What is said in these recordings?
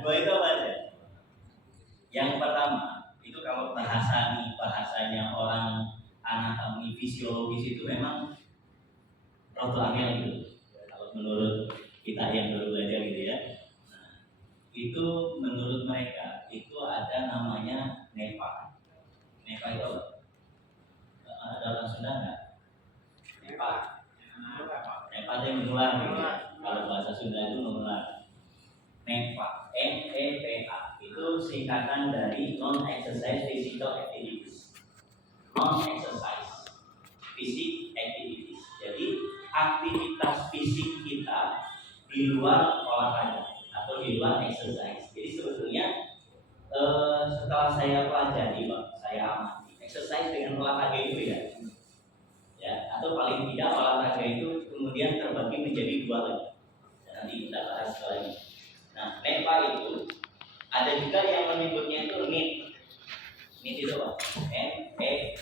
Dua itu apa aja? Yang pertama itu kalau bahasanya orang anatomi fisiologis itu memang rotulannya gitu. Kalau menurut kita yang baru belajar gitu ya. Nah, itu menurut mereka itu ada namanya nepa. Nepa itu apa? Ada orang Sunda nggak? Nepa. Nepa itu menular gitu ya. Kalau bahasa Sunda itu menular. NEPA, NEPA itu singkatan dari non-exercise physical activities. Non-exercise physical activities. Jadi aktivitas fisik kita di luar olahraga atau di luar exercise. Jadi sebetulnya setelah saya pelajari, Pak, saya amati, exercise dengan olahraga itu beda. Ya, atau paling tidak olahraga itu kemudian terbagi menjadi dua lagi. Nanti kita bahas lagi. Nah, NEPA itu ada juga yang menyebutnya itu NEAT. NEAT itu apa? NEAT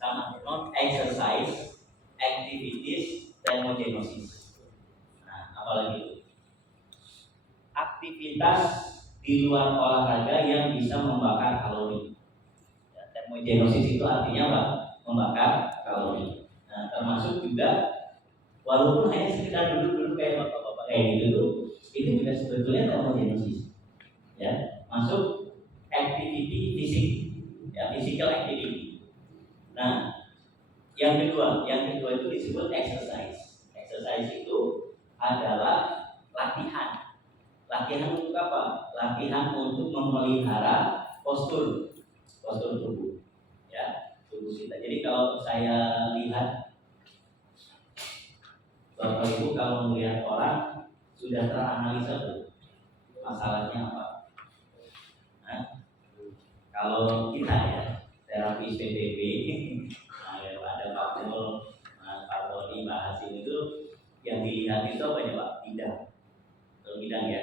sama non exercise activities thermogenesis. Nah, apalagi itu? Aktivitas di luar olahraga yang bisa membakar kalori. Ya, thermogenesis itu artinya apa? Membakar kalori. Nah, termasuk juga walaupun hanya sekedar duduk-duduk kayak bapak-bapak kayak gitu tuh, itu juga sebetulnya thermogenesis. Ya, masuk activity fisik, ya, physical activity. Nah, yang kedua itu disebut exercise. Exercise itu adalah latihan. Latihan untuk apa? Latihan untuk memelihara postur tubuh, ya, tubuh kita. Jadi kalau saya lihat Bapak Ibu kalau melihat orang sudah teranalisa tuh masalahnya apa? Nah, kalau kita ya terapi PBB, ada Pak Mul, Pak Tony bahas ini tuh yang dilihat itu apa ya Pak? Bidang. Atau bidang ya.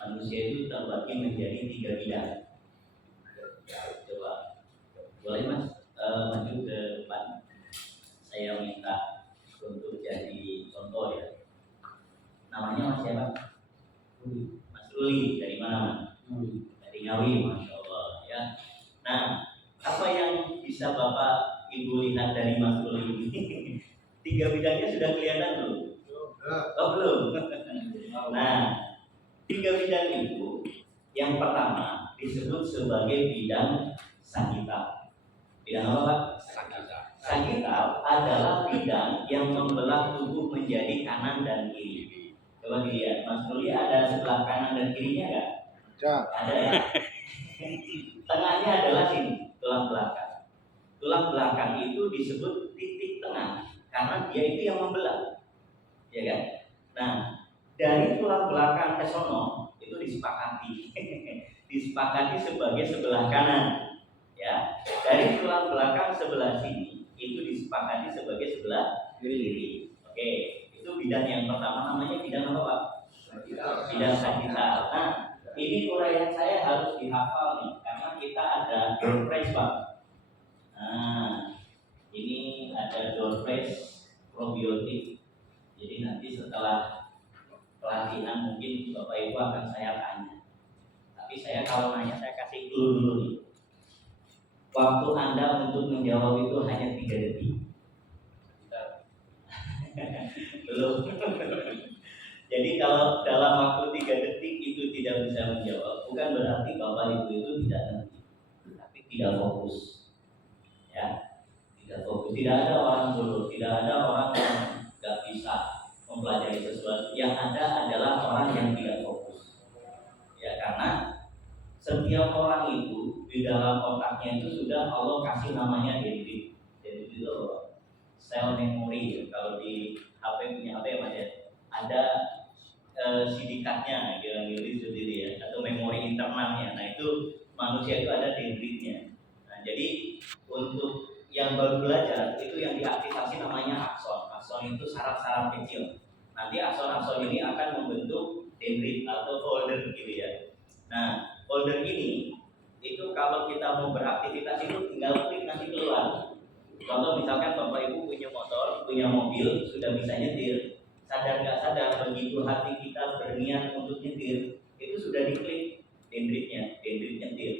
Manusia itu terbagi menjadi 3 bidang. Coba boleh Mas maju ke depan. Saya minta untuk jadi contoh ya. Namanya Mas siapa? Mas Ruli, dari mana Mas? Dari Ngawi, Masya Allah ya. Nah, apa yang bisa Bapak Ibu lihat dari Mas Ruli ini? 3 bidangnya sudah kelihatan belum? Oh belum. Nah, 3 bidang itu yang pertama disebut sebagai bidang sagita. Bidang apa Pak? Sagita adalah bidang yang membelah tubuh menjadi kanan dan kiri. Coba dilihat, Mas Ruli ada sebelah kanan dan kirinya nggak? Ada ya. Tengahnya adalah sini, tulang belakang. Tulang belakang itu disebut titik tengah karena dia itu yang membelah, ya kan? Nah, dari tulang belakang ke sono itu disepakati sebagai sebelah kanan, ya. Dari tulang belakang sebelah sini itu disepakati sebagai sebelah kiri. Oke, itu bidang yang pertama, namanya bidang apa Pak? Bidang sagita. Nah, ini uraian saya harus dihafal nih, karena kita ada door prize Pak. Nah, ini ada door prize probiotik. Jadi nanti setelah pelatihan mungkin Bapak Ibu akan saya tanya. Tapi saya kalau nanya saya kasih dulu nih. Waktu Anda untuk menjawab itu hanya 3 detik. Belum. Jadi kalau dalam waktu 3 detik itu tidak bisa menjawab, bukan berarti Bapak Ibu itu tidak ngerti, tapi tidak fokus. Ya, tidak fokus. Tidak ada orang dulu, tidak ada orang yang tidak bisa mempelajari sesuatu. Yang ada adalah orang yang tidak fokus. Ya, karena setiap orang itu di dalam otaknya itu sudah Allah kasih namanya dendrit. Dendrit itu sel memori ya. Kalau di HP punya HP Mas ya, ada sidikatnya kira-kira seperti itu ya, atau memori internalnya. Nah itu manusia itu ada dendritnya. Nah jadi untuk yang baru belajar itu yang diaktifasi namanya akson. Akson itu saraf-saraf kecil. Nanti akson-akson ini akan membentuk dendrit atau folder gitu ya. Nah folder ini itu kalau kita mau beraktivitas itu tinggal klik nanti keluar. Contoh misalkan Bapak Ibu punya motor, punya mobil, sudah bisa nyetir. Sadar nggak sadar begitu hati kita berniat untuk nyetir, itu sudah sudah diklik dendrit nyetir,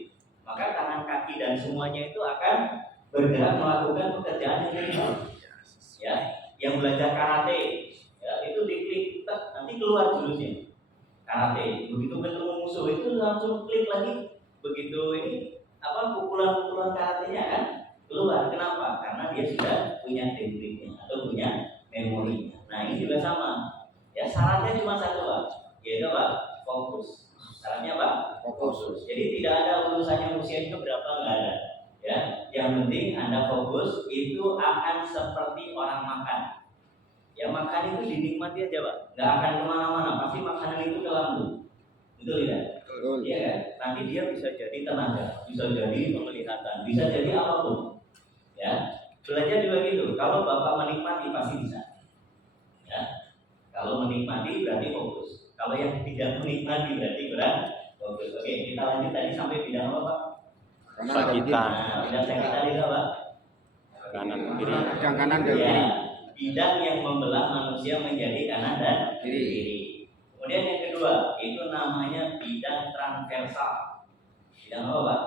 maka tangan kaki dan semuanya itu akan bergerak melakukan pekerjaan yang ringan. Ya, yang belajar karate, ya itu diklik, nanti keluar jurusnya karate. Begitu ketemu musuh itu langsung klik lagi, begitu ini pukulan-pukulan karatenya kan keluar. Kenapa? Karena dia sudah punya dendritnya atau punya memorinya. Nah ini juga sama. Ya syaratnya cuma satu Pak, yaitu apa? Fokus. Syaratnya apa? Fokus. Jadi tidak ada urusannya usia itu berapa, nggak ada. Ya, yang penting Anda fokus, itu akan seperti orang makan. Ya makan itu dinikmati aja Pak, nggak akan kemana-mana. Pasti makanan itu ke lambung. Betul ya? Iya kan? Nanti dia bisa jadi tenaga, bisa jadi penglihatan, bisa jadi apapun. Ya, belajar juga gitu. Kalau Bapak menikmati pasti bisa. Ya, kalau menikmati berarti fokus. Kalau yang tidak menikmati berarti kurang fokus. Oke, kita lanjut tadi sampai bidang apa Pak? Sakitan. Nah, bidang sakitan itu apa? Kanan kiri. Yang kanan dan Ya, kiri. bidang yang membelah manusia menjadi kanan dan kiri. Kemudian yang kedua itu namanya bidang transversal. Bidang apa Pak?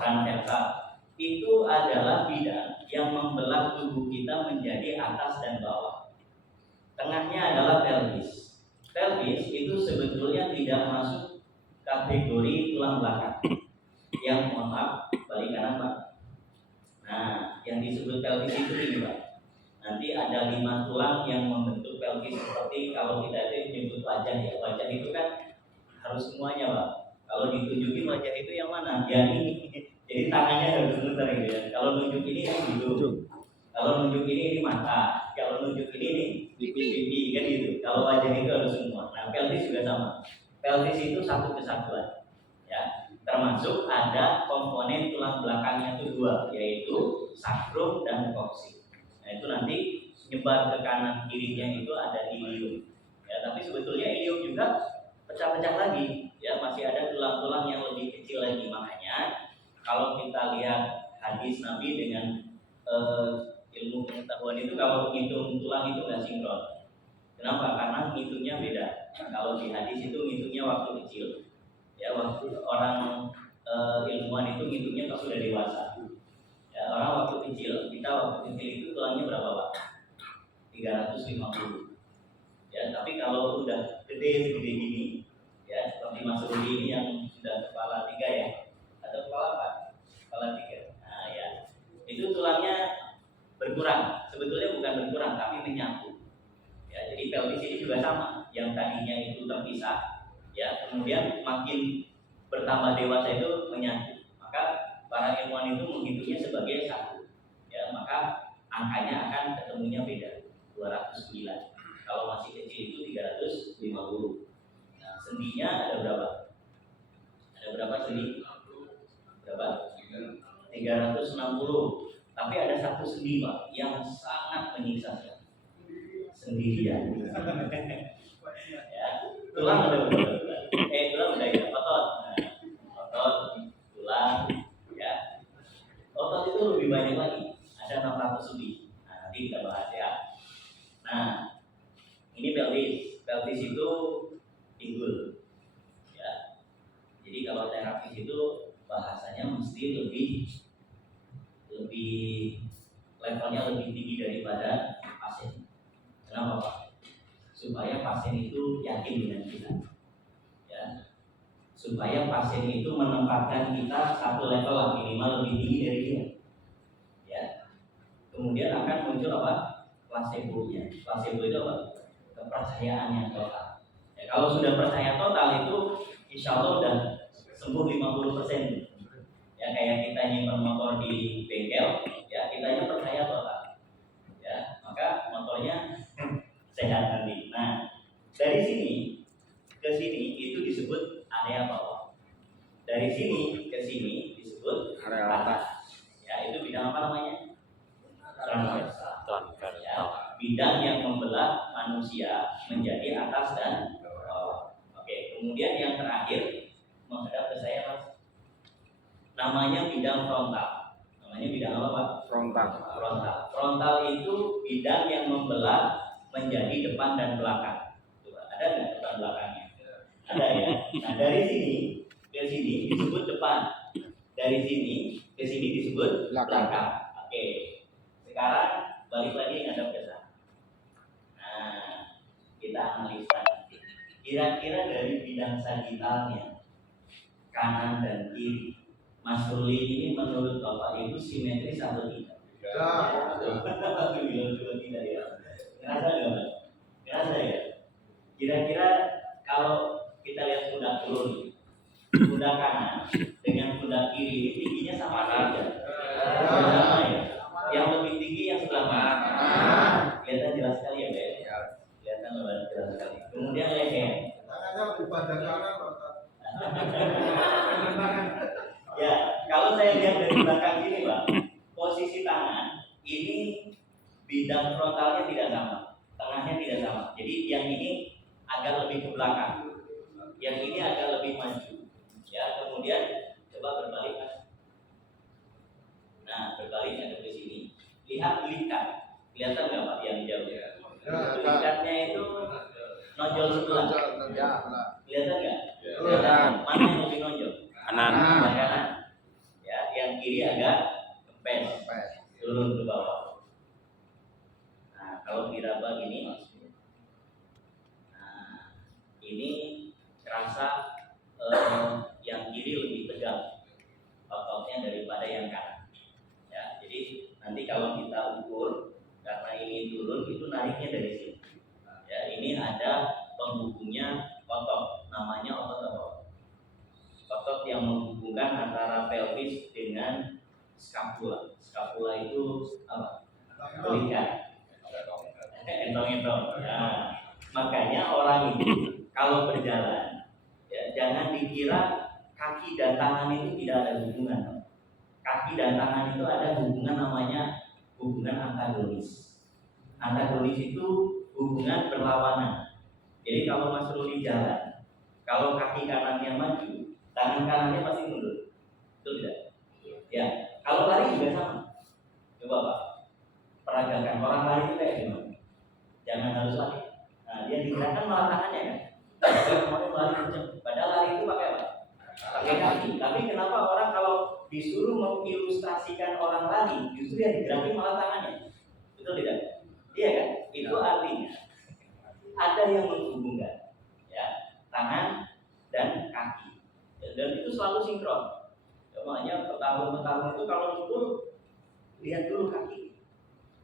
Transversal. Itu adalah bidang yang membelah tubuh kita menjadi atas dan bawah. Tengahnya adalah pelvis. Pelvis itu sebetulnya tidak masuk kategori tulang belakang. Yang mohon maaf, balik kanan Pak. Nah, yang disebut pelvis itu ini Pak. Nanti ada 5 tulang yang membentuk pelvis, seperti kalau kita itu menyebut wajah ya. Wajah itu kan harus semuanya Pak. Kalau ditunjukin wajah itu yang mana? Ya ini. Jadi tangannya harus muter gitu ya. Kalau nunjuk ini gitu. Kalau nunjuk ini mata. Kalau nunjuk ini pipi kan gitu. Kalau wajah itu harus semua. Nah, pelvis juga sama. Pelvis itu satu kesatuan. Ya, termasuk ada komponen tulang belakangnya itu 2, yaitu sakrum dan koksis. Nah, itu nanti nyebar ke kanan kirinya itu ada ilium. Ya, tapi sebetulnya ilium juga pecah-pecah lagi. Ya, masih ada tulang-tulang yang lebih kecil lagi. Makanya kalau kita lihat hadis Nabi dengan ilmu pengetahuan itu, kalau ngitung tulang itu nggak sinkron. Kenapa? Karena ngitungnya beda. Kalau di hadis itu ngitungnya waktu kecil. Ya, waktu orang ilmuwan itu ngitungnya pas sudah dewasa. Ya, orang waktu kecil, kita waktu kecil itu tulangnya berapa Pak? 350. Ya, tapi kalau udah gede segede gini, ya seperti Mas Rudi ini yang sudah kepala 3 ya, atau kepala apa? Kepala 3. Nah ya, itu tulangnya berkurang. Sebetulnya bukan berkurang, tapi menyatu. Ya, jadi pelvis ini juga sama. Yang tadinya itu terpisah, ya kemudian makin bertambah dewasa itu menyatu. Maka para ilmuwan itu menghitungnya sebagai satu. Ya, maka angkanya akan ketemunya beda. 209. Kalau masih kecil itu 350. Nah, sendinya ada berapa? Ada berapa sendi? Berapa? 360. Tapi ada satu sendi Pak yang sangat menyiksa saya. Sendirian. Ya, tulang ada berapa? Tulang udah ya, otot. Nah, otot, tulang, ya. Otot itu lebih banyak lagi. Ada 600 lebih. Nah, nanti kita bahas ya. Nah, ini pelvis. Pelvis itu pinggul. Ya. Jadi kalau terapis itu bahasanya mesti lebih levelnya lebih tinggi daripada pasien. Kenapa Pak? Supaya pasien itu yakin dengan kita. Ya. Supaya pasien itu menempatkan kita satu level lah, minimal lebih tinggi dari dia. Ya. Kemudian akan muncul apa? Placebo-nya. Placebo itu apa? Kepercayaan yang total. Ya, kalau sudah percaya total itu insya Allah udah sembuh 50%. Ya kayak kita nyimpan motor di bengkel, ya kitanya percaya total. Ya, maka motornya sehat nanti. Nah, dari sini ke sini itu disebut area bawah. Dari sini ke sini disebut area atas. Ya, itu bidang apa namanya? Transversal. Ya, bidang yang membelah manusia menjadi atas dan bawah. Oke, kemudian yang terakhir menghadap ke saya Mas. Namanya bidang frontal. Namanya bidang apa Pak? Frontal. Frontal itu bidang yang membelah menjadi depan dan belakang. Coba, ada nggak depan belakangnya? Ada ya. Nah dari sini ke sini disebut depan, dari sini ke sini disebut belakang. Oke. Sekarang balik lagi ngadap ke sana. Nah kita analisa. Kira-kira dari bidang sagitalnya kanan dan kiri, Mas Ruli ini menurut Bapak Ibu simetris atau tidak? Tidak ya. Ngerasa nggak Mas? Ngerasa ya? Kira-kira kalau kita lihat pundak turun, pundak kanan dengan pundak kiri ini tingginya sama saja. Sama ya. Yang lebih tinggi yang sebelah mana? Kelihatan jelas sekali ya, Beb? Kelihatan jelas sekali. Kemudian leher. Ya, kalau saya lihat dari belakang sini, Pak, posisi tangan ini bidang frontalnya tidak sama, tengahnya tidak sama. Jadi yang ini agak lebih ke belakang, yang ini agak lebih maju. Ya, kemudian coba berbalik, Mas. Nah, berbaliknya ke sini. Lihat likat, kelihatan nggak Pak yang jauh? Likatnya itu nonjol sebelah. Kelihatan nggak? Kelihatan. Mana yang lebih nonjol? Kanan. Kanan. Ya, yang kiri agak kempes, turun ke bawah. Nah, kalau diraba gini, nah ini kerasa yang kiri lebih tegang ototnya daripada yang kanan. Ya, jadi nanti kalau kita ukur karena ini turun itu naiknya dari sini. Ya, ini ada penghubungnya otot, namanya otot apa? Otot yang menghubungkan antara pelvis dengan skapula. Skapula itu apa? Belikat. Entong-entong. Nah, makanya orang ini kalau berjalan, ya, jangan dikira kaki dan tangan itu tidak ada hubungan. Kaki dan tangan itu ada hubungan, namanya hubungan antagonis. Antagonis itu hubungan berlawanan. Jadi kalau Mas Ruli jalan, kalau kaki kanannya maju, tangan kanannya pasti mundur. Betul tidak? Ya. Kalau lari juga sama. Coba Pak, peragakan orang lari itu kayak gimana? Jangan harus lari. Nah, dia digerakkan malah tangannya kan. Kemarin lari kenceng. Padahal lari itu pakai apa? Pakai kaki. Tapi kenapa orang kalau disuruh mengilustrasikan orang lari, justru yang digerakin malah tangannya? Betul tidak? Iya kan? Itu artinya ada yang menghubungkan, ya, tangan dan kaki. Dan itu selalu sinkron. Makanya petarung-petarung itu kalau ukur lihat dulu kaki.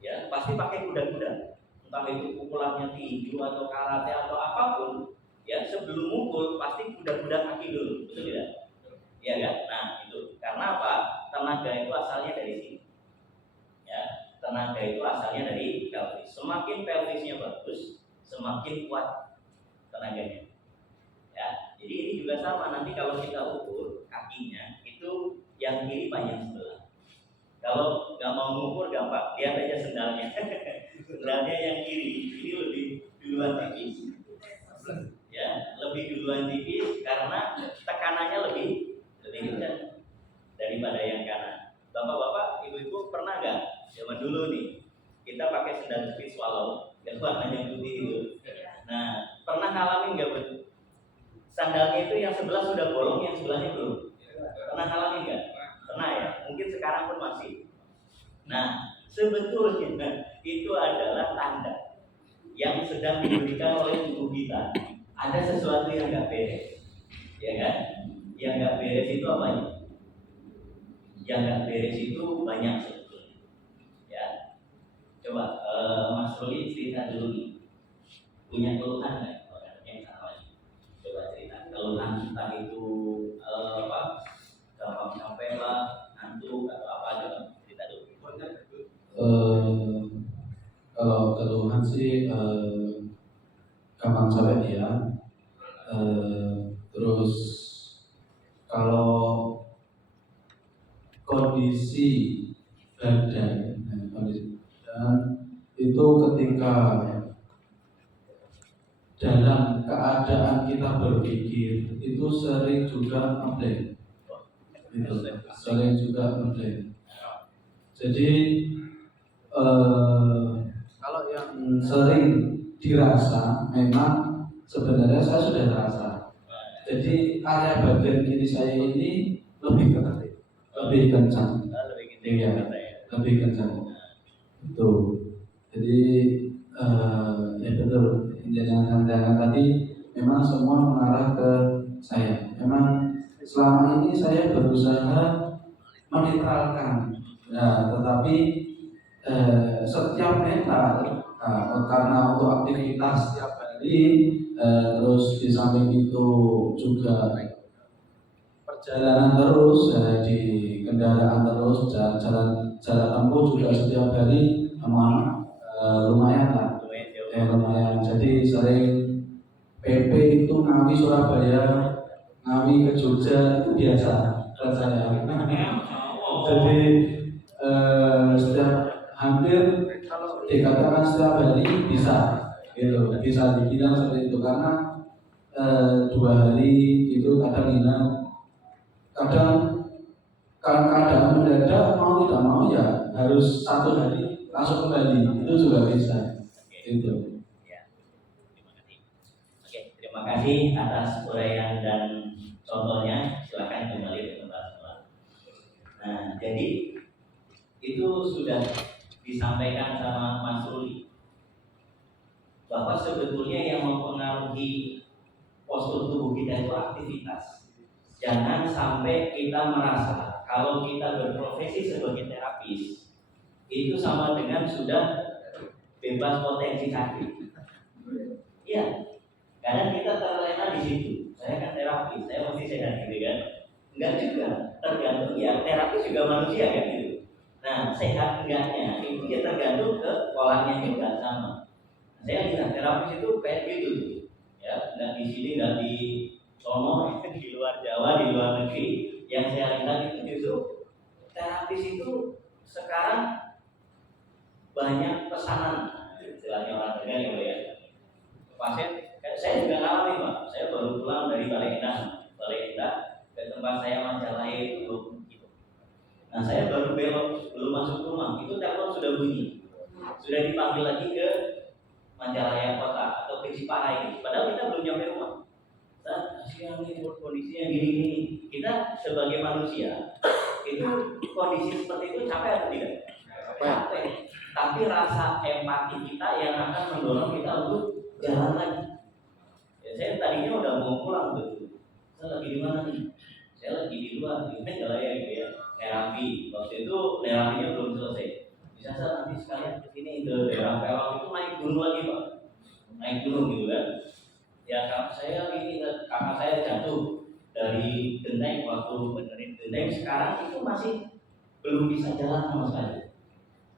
Ya, pasti pakai kuda-kuda. Entah itu pukulannya tinju atau karate atau apapun, ya sebelum mukul pasti kuda-kuda kaki dulu, betul tidak? Iya kan? Nah itu karena apa? Tenaga itu asalnya dari sini. Ya, tenaga itu asalnya dari pelvis. Semakin pelvisnya bagus, semakin kuat tenaganya. Ya, jadi ini juga sama. Nanti kalau kita ukur kakinya itu yang kiri panjang sebelah. Kalau nggak mau mengukur gampang, lihat aja sendalnya. Sendalnya yang kiri ini lebih duluan tipis. Ya, lebih duluan tipis karena tekanannya lebih kencang daripada yang kanan. Bapak-bapak, ibu-ibu pernah nggak zaman dulu nih kita pakai sendal jepit swallow yang warnanya putih itu? Nah, pernah ngalamin nggak betul? Sandalnya itu yang sebelah sudah bolong, yang sebelahnya belum. Pernah ngalamin nggak? Pernah ya? Mungkin sekarang pun masih. Nah, sebetulnya itu adalah tanda yang sedang diberikan oleh tubuh kita. Ada sesuatu yang nggak beres, ya kan? Yang nggak beres itu apanya? Yang nggak beres itu banyak sebetulnya. Ya, coba Mas Ruli cerita dulu nih. Punya keluhan nggak? Yang salah. Coba cerita. Keluhan entah itu gampang capek lah, ngantuk atau apa aja, cerita dulu. Kalau keluhan sih gampang capek ya. Terus kalau kondisi badan itu ketika dalam keadaan kita berpikir itu sering juga ngeblank. Itu sering juga ngeblank. Jadi kalau yang sering dirasa memang sebenarnya saya sudah terasa. Jadi area bagian kiri saya ini lebih kencang. Iya, lebih kencang. Itu. Jadi ya betul. Jangan tadi memang semua mengarah ke saya. Memang selama ini saya berusaha menetralkan. Nah, tetapi setiap netral karena untuk aktivitas setiap hari, terus di samping itu juga perjalanan terus di kendaraan terus jalan tempuh juga setiap hari lumayan lah, lumayan. Jadi sering PP itu Ngawi Surabaya, Ngawi ke Jogja itu biasa rasanya. Jadi setiap hampir dikatakan setiap hari bisa gitu, bisa dibilang seperti itu karena 2 hari itu kadang ingat, kadang mendadak mau tidak mau ya harus 1 hari langsung kembali, itu juga bisa. Itu. Ya, terima kasih. Oke, terima kasih atas uraian dan contohnya. Silakan kembali ke tempat semula. Nah, jadi itu sudah disampaikan sama Mas Ruli bahwa sebetulnya yang mempengaruhi postur tubuh kita itu aktivitas. Jangan sampai kita merasa kalau kita berprofesi sebagai terapis itu sama dengan sudah bebas potensi sakit. Iya, kadang kita terlena di situ. Saya kan terapis, saya mesti sehat gitu kan? Enggak juga, tergantung ya. Terapis juga manusia kan gitu. Nah, sehat enggaknya itu ya tergantung ke polanya juga sama. Saya lihat terapis itu kayak gitu, ya, enggak di sini, enggak di sono, di luar Jawa, di luar negeri. Yang saya lihat itu justru terapis itu sekarang banyak pesanan, istilahnya orang dengar ya, pasien. Saya juga ngalamin Pak, saya baru pulang dari Balai Endah ke tempat saya Majalaya itu 20 kilo. Nah saya baru belok, belum masuk rumah, itu telepon sudah bunyi, sudah dipanggil lagi ke Majalaya Kota atau ke Ciparai, padahal kita belum nyampe rumah. Kasihan nih kondisinya gini-gini. Kita sebagai manusia itu kondisi seperti itu capek atau tidak? Capek. Tapi rasa empati kita yang akan mendorong kita untuk jalan lagi. Ya, saya tadinya udah mau pulang betul. Saya lagi di mana nih? Saya lagi di luar di Majalaya gitu ya. Terapi. Waktu itu terapinya belum selesai. Bisa saya nanti sekalian ke sini ke daerah Pelok itu naik gunung lagi Pak. Naik gunung gitu kan. Ya saya ini kakak saya jatuh dari genteng waktu benerin genteng, sekarang itu masih belum bisa jalan sama sekali.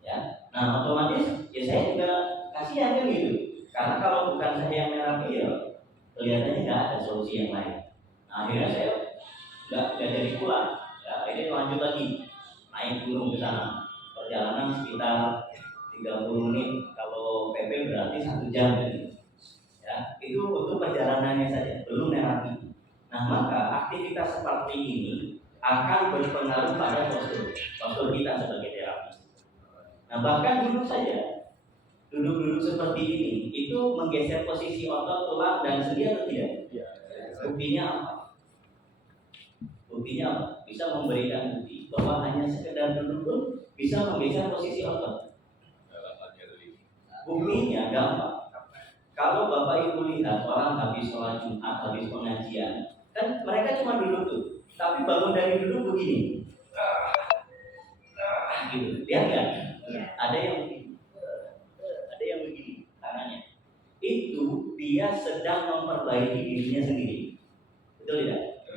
Ya, nah otomatis ya saya juga kasihan kan gitu. Karena kalau bukan saya yang nerapi ya kelihatannya nggak ada solusi yang lain. Nah, akhirnya saya nggak jadi pulang. Ya, akhirnya lanjut lagi naik gunung ke sana. Perjalanan sekitar 30 menit, kalau PP berarti 1 jam gitu. Ya, itu untuk perjalanannya saja, belum terapi. Nah, maka aktivitas seperti ini akan berpengaruh pada postur kita sebagai terapi. Nah, bahkan duduk saja, duduk seperti ini, itu menggeser posisi otot, tulang, dan sendi atau tidak? Buktinya apa? Buktinya apa? Bisa memberikan bukti bahwa hanya sekedar duduk pun bisa menggeser posisi otot. Buktinya gampang. Kalau Bapak Ibu lihat orang habis sholat Jumat, habis pengajian, kan mereka cuma duduk tuh, tapi bangun dari duduk begini, gitu. Lihat kan? Ada yang begini tangannya. Itu dia sedang memperbaiki dirinya sendiri. Betul tidak?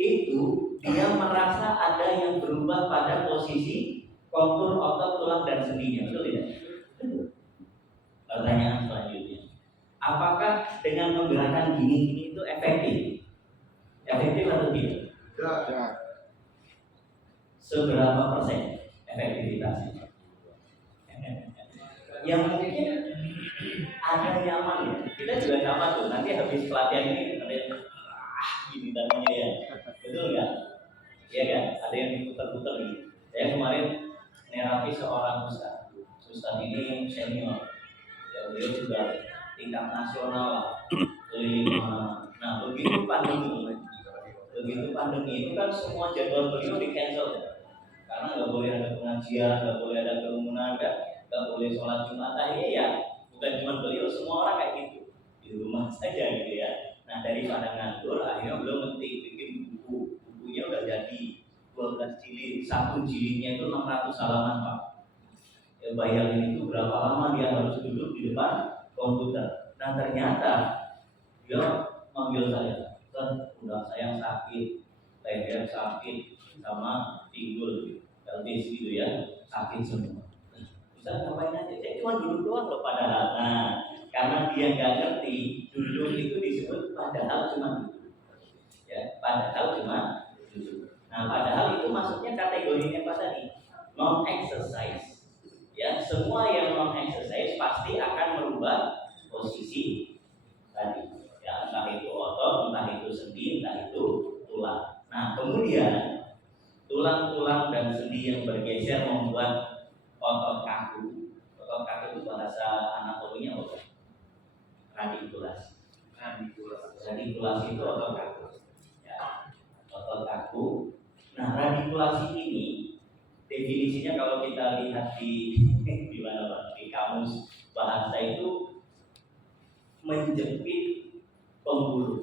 Itu dia merasa ada yang berubah pada posisi kontur otot, tulang, dan sendinya. Betul tidak? Pertanyaan selanjutnya, apakah dengan menggerakkan gini-gini itu efektif? Efektif atau tidak? Tidak. Seberapa persen efektivitasnya? Yang mungkin ada nyaman ya. Kita juga sama tuh. Nanti habis pelatihan ini ada yang gini tangannya ya. Betul nggak? Iya kan? Ada yang diputar-putar gitu. Saya kemarin nerapi seorang ustaz. Ustaz ini senior. Beliau juga tingkat nasional lah, keliling. Nah begitu begitu pandemi itu kan semua jadwal beliau di cancel karena nggak boleh ada pengajian, nggak boleh ada kerumunan, nggak boleh sholat Jumat. Akhirnya ya bukan cuma beliau, semua orang kayak gitu di rumah saja gitu ya. Nah daripada nganggur, akhirnya beliau ngetik bikin buku, bukunya udah jadi 12 jilid, satu jilidnya itu 600 halaman Pak. Ya, bayangin itu berapa lama dia harus duduk di depan komputer. Nah ternyata dia manggil saya, kan udah saya sakit, leher sakit, sama pinggul, pelvis gitu ya, sakit semua. Bisa ngapain aja? Saya cuma duduk doang loh padahal. Nah, karena dia nggak ngerti, duduk itu disebut padahal cuma duduk. Ya, padahal cuma duduk. Nah, padahal itu maksudnya kategorinya apa tadi? Non exercise. Ya, semua yang non exercise pasti akan merubah posisi tadi. Ya, entah itu otot, entah itu sendi, entah itu tulang. Nah, kemudian tulang-tulang dan sendi yang bergeser membuat otot kaku. Otot kaku itu bahasa anatominya apa? Radikulasi. Radikulasi itu otot kaku. Ya, otot kaku. Nah, radikulasi ini definisinya kalau kita lihat di mana Pak? Di kamus bahasa itu menjepit pembuluh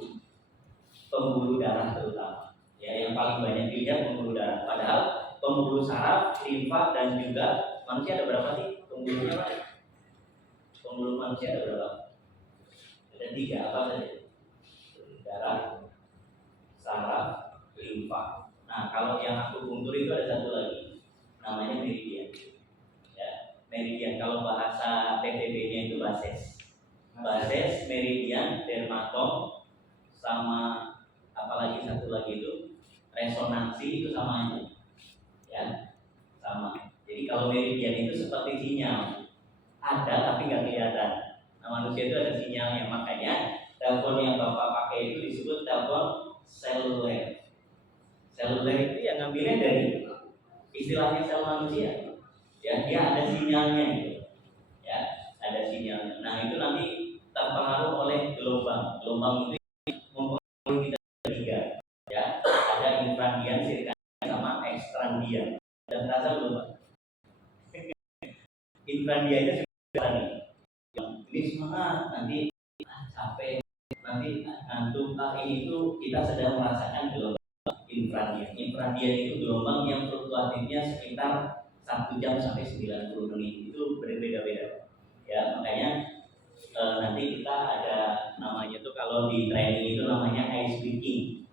darah terutama. Ya, yang paling banyak dilihat pembuluh darah. Padahal pembuluh saraf, limfa dan juga manusia ada berapa sih pembuluhnya Pak? Pembuluh manusia ada berapa? Ada 3 apa saja? Darah, saraf, limfa. Nah, kalau yang akupunktur itu ada satu lagi, namanya meridian. Ya, meridian. Kalau bahasa PTB-nya itu bases, meridian, dermatom, sama apalagi satu lagi itu resonansi itu sama aja. Ya, sama. Jadi kalau meridian itu seperti sinyal, ada tapi nggak kelihatan. Nah, manusia itu ada sinyalnya, makanya telepon yang Bapak pakai itu disebut telepon seluler. Seluler itu yang ngambilnya dari istilahnya sel manusia. Ya, dia ada sinyalnya gitu. Ya, ada sinyalnya. Nah, itu nanti terpengaruh oleh gelombang. Gelombang itu mempengaruhi kita tiga. Ya, ada infradian, sirkadian, sama ekstradian. Dan terasa belum Pak? Infradiannya sudah nih. Yang ini semangat, nanti capek, nanti ngantuk. Ini itu kita sedang merasakan gelombang infradian. Infradian itu gelombang yang fluktuatifnya sekitar 1 jam sampai 90 menit. Itu berbeda-beda. Ya, makanya nanti kita ada namanya tuh kalau di training itu namanya ice breaking.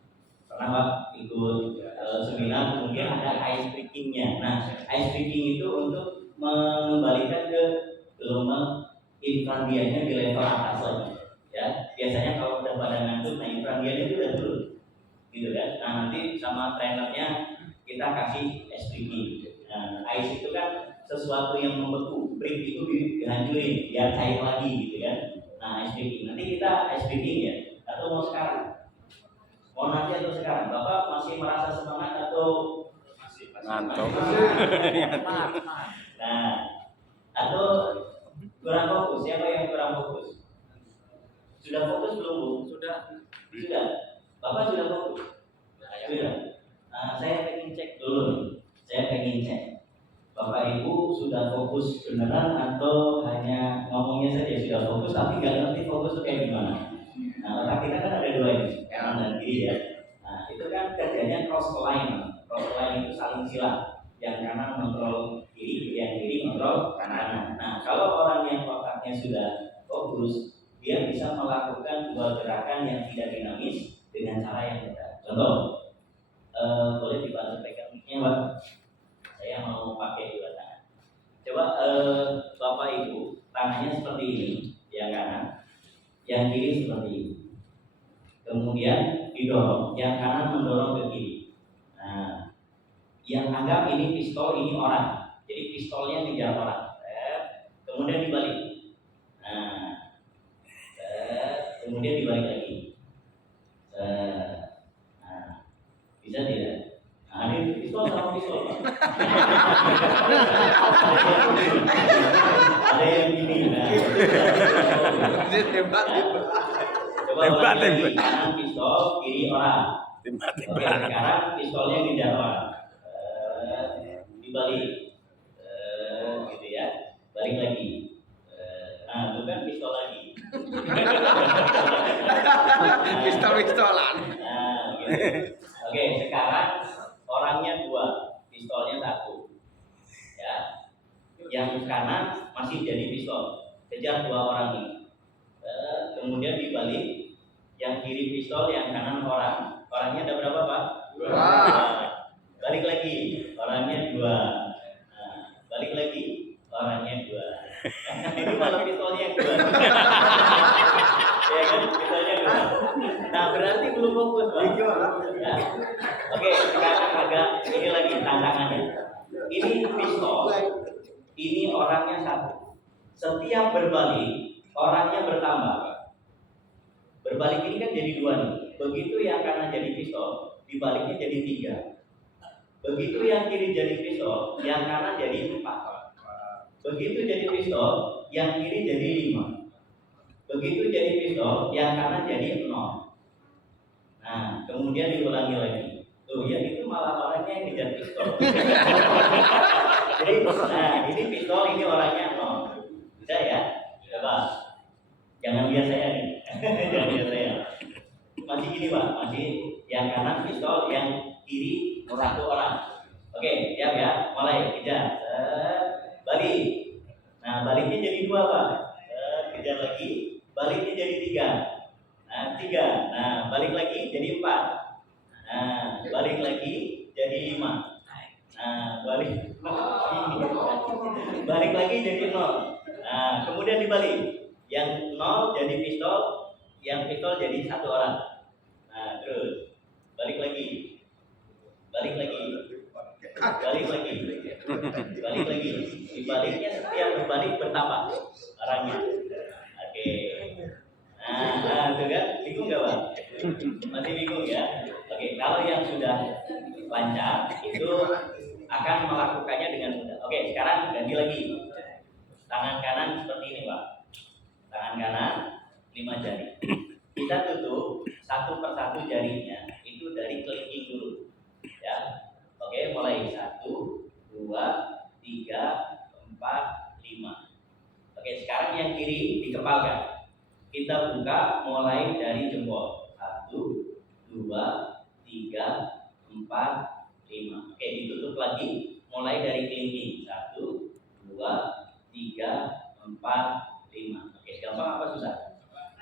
Pernah Pak ikut seminar, kemudian ada ice breaking-nya. Nah, ice breaking itu untuk mengembalikan ke gelombang infradiannya di level atas lagi. Ya, biasanya kalau udah pada ngantuk, nah infradiannya itu udah turun, gitu kan? Nah, nanti sama trainernya kita kasih ice breaking. Nah, ice itu kan sesuatu yang membeku, break itu dihancurin, biar cair lagi, gitu kan? Nah, ice breaking. Nanti kita ice breaking ya, atau mau sekarang? Mau nanti atau sekarang? Bapak masih merasa semangat atau masih ngantuk? Nah, atau kurang fokus? Siapa yang kurang fokus? Sudah fokus belum Bu? Sudah. Bapak sudah fokus? Sudah. Nah, saya pengen cek dulu nih. Bapak Ibu sudah fokus beneran atau hanya ngomongnya saja sudah fokus tapi nggak ngerti fokus itu kayak gimana? Nah, otak kita kan ada 2 ini, kanan dan kiri ya. Nah, itu kan kerjanya cross line. Cross line itu saling sila. Yang kanan kontrol kiri, yang kiri kontrol kanan. Nah, kalau orang yang otaknya sudah fokus, dia bisa melakukan 2 gerakan yang tidak dinamis dengan cara yang benar. Contoh, boleh dibantu pegang mic-nya Pak. Saya mau pakai 2 tangan. Coba Bapak Ibu, tangannya seperti ini, yang kanan, yang kiri seperti ini. Kemudian didorong, yang kanan mendorong ke kiri. Nah, yang anggap ini pistol, ini orang. Jadi pistolnya ngejar orang. Kemudian dibalik. Nah, kemudian dibalik lagi. Nah, bisa tidak? Nah, ini pistol sama pistol. Ada yang gini. Nah, coba ulangi lagi. Kanan pistol, kiri orang. Tiba-tiba. Oke, sekarang pistolnya ngejar orang. Dibalik. Gitu ya. Balik lagi. Nah, itu kan pistol lagi. Pistol-pistolan. Nah, gitu. Oke, sekarang orangnya 2, pistolnya 1. Ya. Yang kanan masih jadi pistol. Kejar 2 orang ini. Kemudian dibalik, yang kiri pistol, yang kanan orang. Orangnya ada berapa, Pak? 2. Balik lagi, orangnya 2. Nah, balik lagi, orangnya 2. Ini malah pistolnya yang 2. Ya kan, pistolnya 2. Nah, berarti belum fokus, Pak. Ya. Oke, sekarang agak ini lagi tantangannya. Ini pistol, ini orangnya 1. Setiap berbalik, orangnya bertambah. Berbalik ini kan jadi 2 nih. Begitu yang kanan jadi pistol, dibaliknya jadi 3. Begitu yang kiri jadi pistol, yang kanan jadi 4. Begitu jadi pistol, yang kiri jadi 5. Begitu jadi pistol, yang kanan jadi 0. Nah, kemudian diulangi lagi. Tuh, ya itu malah orangnya yang ngejar pistol. Jadi, nah ini pistol, ini orangnya 0. Bisa ya? Coba. Jangan lihat saya nih. Jangan lihat saya. Masih gini, Pak. Masih yang kanan pistol, yang kiri 1 orang. Oke, siap ya. Mulai kejar. Balik. Nah, baliknya jadi 2, Pak. Kejar lagi. Baliknya jadi 3. Nah, 3. Nah, balik lagi jadi 4. Nah, balik lagi jadi 5. Nah, balik lagi jadi 0. Nah, kemudian dibalik. Yang 0 jadi pistol, yang pistol jadi 1 orang. Nah, terus balik lagi. Balik lagi. Balik lagi. Balik lagi. Dibaliknya setiap berbalik bertambah orangnya. Oke. Nah, itu kan bingung nggak, Pak? Masih bingung ya? Oke, kalau yang sudah lancar itu akan melakukannya dengan mudah. Oke, sekarang ganti lagi. Tangan kanan seperti ini, Pak. Tangan kanan 5 jari. Kita tutup 1 per 1 jarinya itu dari kelingking dulu. Ya. Oke, mulai 1, 2, 3, 4, 5. Oke, sekarang yang kiri dikepalkan. Kita buka mulai dari jempol. 1, 2, 3, 4, 5. Oke, ditutup lagi mulai dari kelingking. 1, 2, 3, 4, 5. Oke, gampang apa susah?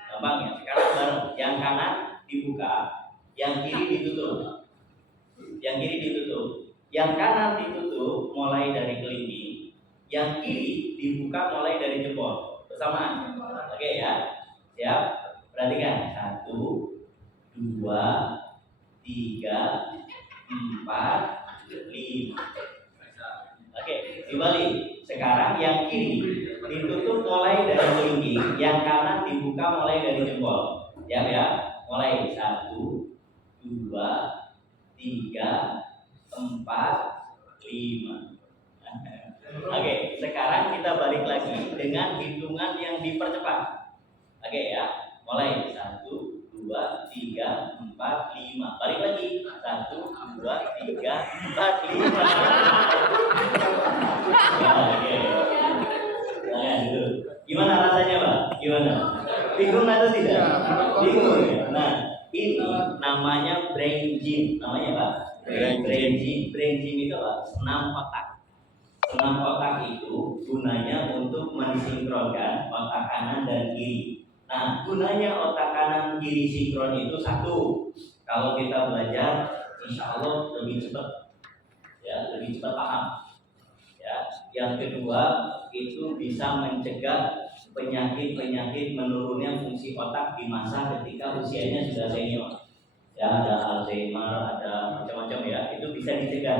Gampang ya. Sekarang bareng. Yang kanan dibuka, yang kiri ditutup. Yang kiri ditutup. Yang kanan ditutup mulai dari kelingking. Yang kiri dibuka mulai dari jempol. Bersamaan. Oke ya. Siap? Perhatikan. 1, 2, 3, 4, 5. Oke, dibalik. Sekarang yang kiri ditutup mulai dari kelingking, yang kanan dibuka mulai dari jempol. Siap ya? Mulai 1, 2, 3, 4, 5. Oke, sekarang kita balik lagi dengan hitungan yang dipercepat. Oke ya, mulai 1, 2, 3, 4, 5. Balik lagi 1, 2, 3, 4, 5. Oke. Nah, gitu. Gimana rasanya, Pak? Gimana? Bingung atau tidak? Bingung ya. Nah, ini namanya brain gym. Namanya Pak? Brain gym. Brain gym itu apa? Senam otak. Senam otak itu gunanya untuk mensinkronkan otak kanan dan kiri. Nah, gunanya otak kanan kiri sinkron itu 1. Kalau kita belajar, insya Allah lebih cepat, ya, lebih cepat paham. Ya, yang kedua itu bisa mencegah penyakit-penyakit menurunnya fungsi otak di masa ketika usianya sudah senior. Ya, ada Alzheimer, ada macam-macam ya. Itu bisa dicegah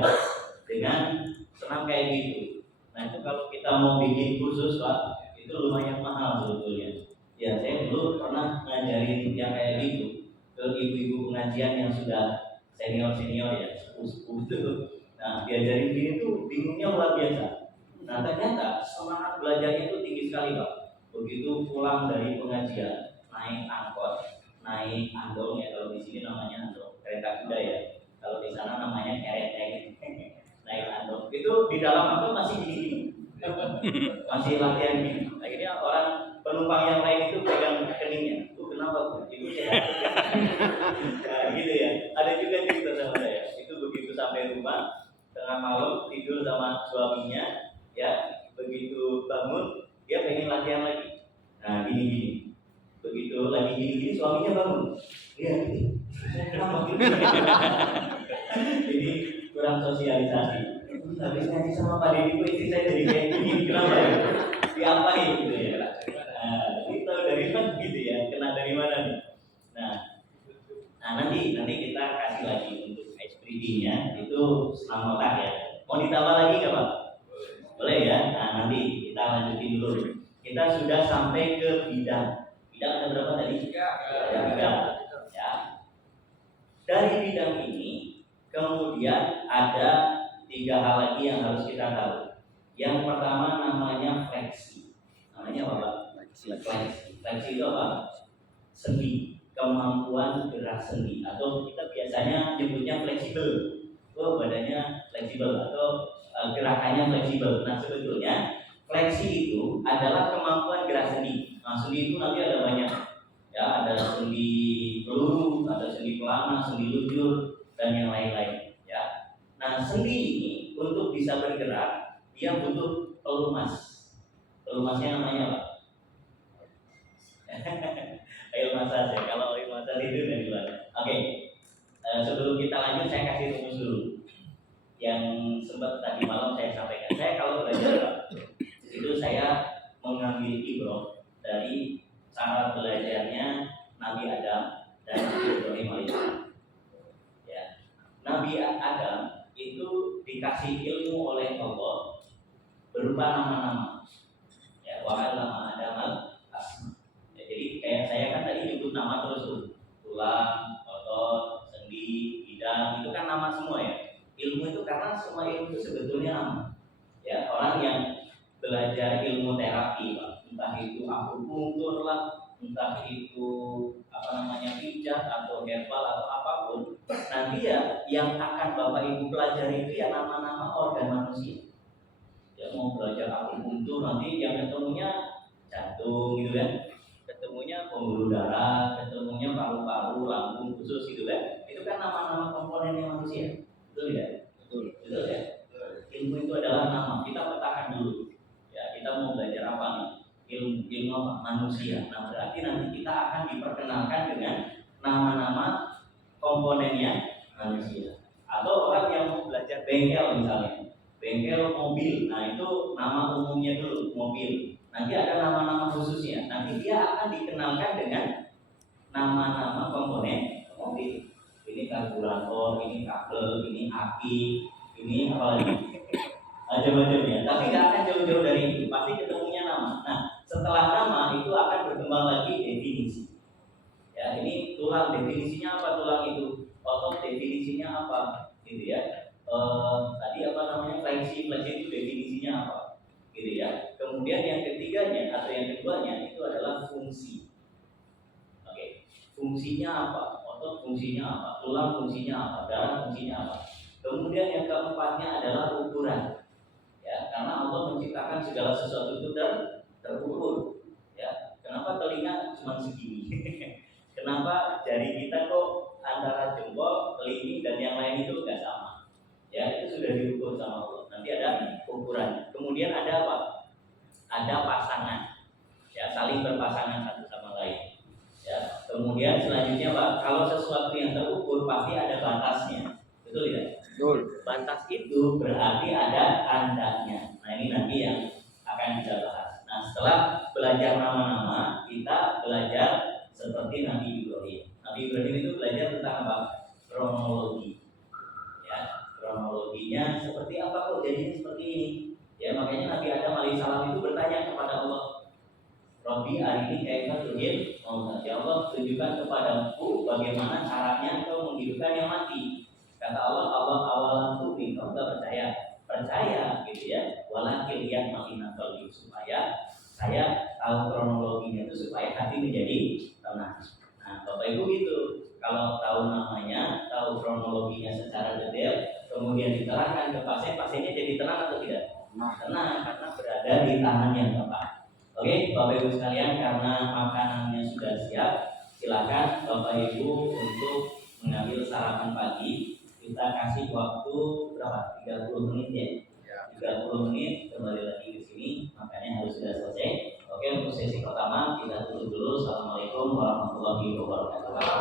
dengan senam kayak gitu. Nah, itu kalau kita mau bikin khusus, Pak, itu lumayan mahal sebetulnya. Ya, saya dulu pernah ngajarin yang kayak gitu ke ibu-ibu pengajian yang sudah senior-senior ya, sepuh-sepuh itu. Nah, diajarin gini tuh bingungnya luar biasa. Nah, ternyata semangat belajarnya itu tinggi sekali, Pak. Begitu pulang dari pengajian, naik angkot, naik andong ya, kalau di sini namanya andong kereta kuda ya. Kalau di sana namanya kereta gitu. Naik andong. Itu di dalam angkot masih gini. Masih latihan gini. Akhirnya orang penumpang yang lain itu pegang keningnya. Itu kenapa Bu? Itu sehat. Nah, gitu ya. Ada juga cerita sama saya. Itu begitu sampai rumah tengah malam tidur sama suaminya, ya begitu bangun dia pengen latihan lagi. Nah gini. Begitu lagi gini suaminya bangun. Iya gini. Kenapa gitu? Jadi kurang sosialisasi. Habis ngaji sama Pak Deddy itu istri saya jadi kayak gini, kenapa ya? Diapain gitu ya? Nah, itu dari mana gitu ya? Kena dari mana nih? Nah nanti kita kasih lagi untuk HPD-nya itu senam otak ya. Mau ditambah lagi nggak Pak? Boleh ya. Nah nanti kita lanjutin dulu. Kita sudah sampai ke bidang. Bidang ada berapa tadi? Ada bidang. Ya. Dari bidang ini kemudian ada 3 hal lagi yang harus kita tahu. Yang pertama namanya fleksi. Namanya apa Pak? Fleksi itu apa? Sendi, kemampuan gerak sendi, atau kita biasanya nyebutnya fleksibel. Oh, badannya fleksibel atau gerakannya fleksibel. Nah sebetulnya fleksi itu adalah kemampuan gerak sendi. Nah sendi itu nanti ada banyak. Ya ada sendi peluru, ada sendi pelana, sendi lujur dan yang lain-lain. Ya. Nah sendi ini untuk bisa bergerak dia butuh pelumas. Pelumasnya namanya apa? Oil massage ya. Kalau oil massage itu dari luar. Oke. Sebelum kita lanjut saya kasih rumus dulu. Yang sempat tadi malam saya sampaikan. Saya kalau belajar itu saya mengambil ibrah dari cara belajarnya Nabi Adam dan Nabi Ibrahim alaihissalam. Ya. Nabi Adam itu dikasih ilmu oleh Allah berupa nama-nama. Ya, wa'allama Adam al-asma. Ya, jadi kayak saya kan tadi nyebut nama terus tuh. Tulang, otot, sendi, bidang, itu kan nama semua ya. Ilmu itu karena semua ilmu itu sebetulnya nama. Ya, orang yang belajar ilmu terapi, Pak, entah itu akupunktur lah, entah itu pijat atau herbal atau apapun, nanti ya yang akan Bapak Ibu pelajari itu ya nama-nama organ manusia. Ya mau belajar akupunktur nanti yang ketemunya jantung gitu kan, ketemunya pembuluh darah, ketemunya paru-paru, lambung, usus gitu kan. Itu kan nama-nama komponennya manusia. Betul ya? Betul ya? Ilmu itu adalah nama. Kita petakan dulu. Ya, kita mau belajar apa nih? Ilmu apa? Manusia. Nah, berarti nanti kita akan diperkenalkan dengan nama-nama komponennya manusia. Atau orang yang mau belajar bengkel misalnya, bengkel mobil. Nah, itu nama umumnya dulu, mobil. Nanti ada nama-nama khususnya. Nanti dia akan dikenalkan dengan nama-nama komponen mobil. Ini karburator, ini kabel, ini aki, ini apa lagi? Macam-macamnya. Tapi nggak akan jauh-jauh dari itu. Pasti ketemunya nama. Nah, setelah nama itu akan berkembang lagi definisi. Ya, ini tulang definisinya apa tulang itu? Otot definisinya apa? Gitu ya. Tadi apa namanya fleksi itu definisinya apa? Gitu ya. Kemudian yang ketiganya atau yang keduanya itu adalah fungsi. Oke. Fungsinya apa? Otot fungsinya apa? Tulang fungsinya apa? Darah fungsinya apa? Kemudian yang keempatnya adalah ukuran. Ya, karena Allah menciptakan segala sesuatu itu terukur. Ya, kenapa telinga cuma segini? Kenapa jari kita kok antara jempol, kelingking dan yang lain itu enggak sama? Ya, itu sudah diukur sama Allah. Nanti ada ukuran. Kemudian ada apa? Ada pasangan. Ya, saling berpasangan satu sama lain. Ya, kemudian selanjutnya Pak, kalau sesuatu yang terukur pasti ada batasnya. Betul ya? Betul. Batas itu berarti ada tandanya. Nah ini nanti yang akan kita bahas. Nah setelah belajar nama-nama, kita belajar seperti Nabi Ibrahim. Nabi Ibrahim itu belajar tentang apa? Kronologi. Ya, kronologinya seperti apa kok jadinya seperti ini? Ya makanya Nabi Adam alaihissalam itu bertanya kepada Allah, Robbi arini kaifa tuhil mautat. Ya Allah tunjukkan kepadaku bagaimana caranya engkau menghidupkan yang mati. Kata Allah awalan tu'min, kau enggak percaya gitu ya. Walakin lihat makina qalbi, supaya saya tahu kronologinya itu supaya hati menjadi tenang. Nah, Bapak Ibu gitu. Kalau tahu namanya, tahu diarahkan ke pasien, pasiennya jadi tenang atau tidak? Nah, Tenang, karena berada di tangan yang tepat. Oke, Bapak Ibu sekalian, karena makanannya sudah siap, silakan Bapak Ibu untuk mengambil sarapan pagi. Kita kasih waktu berapa? 30 menit ya. 30 menit kembali lagi ke sini, makanya harus sudah selesai. Oke, untuk sesi pertama kita tutup dulu. Assalamualaikum warahmatullahi wabarakatuh.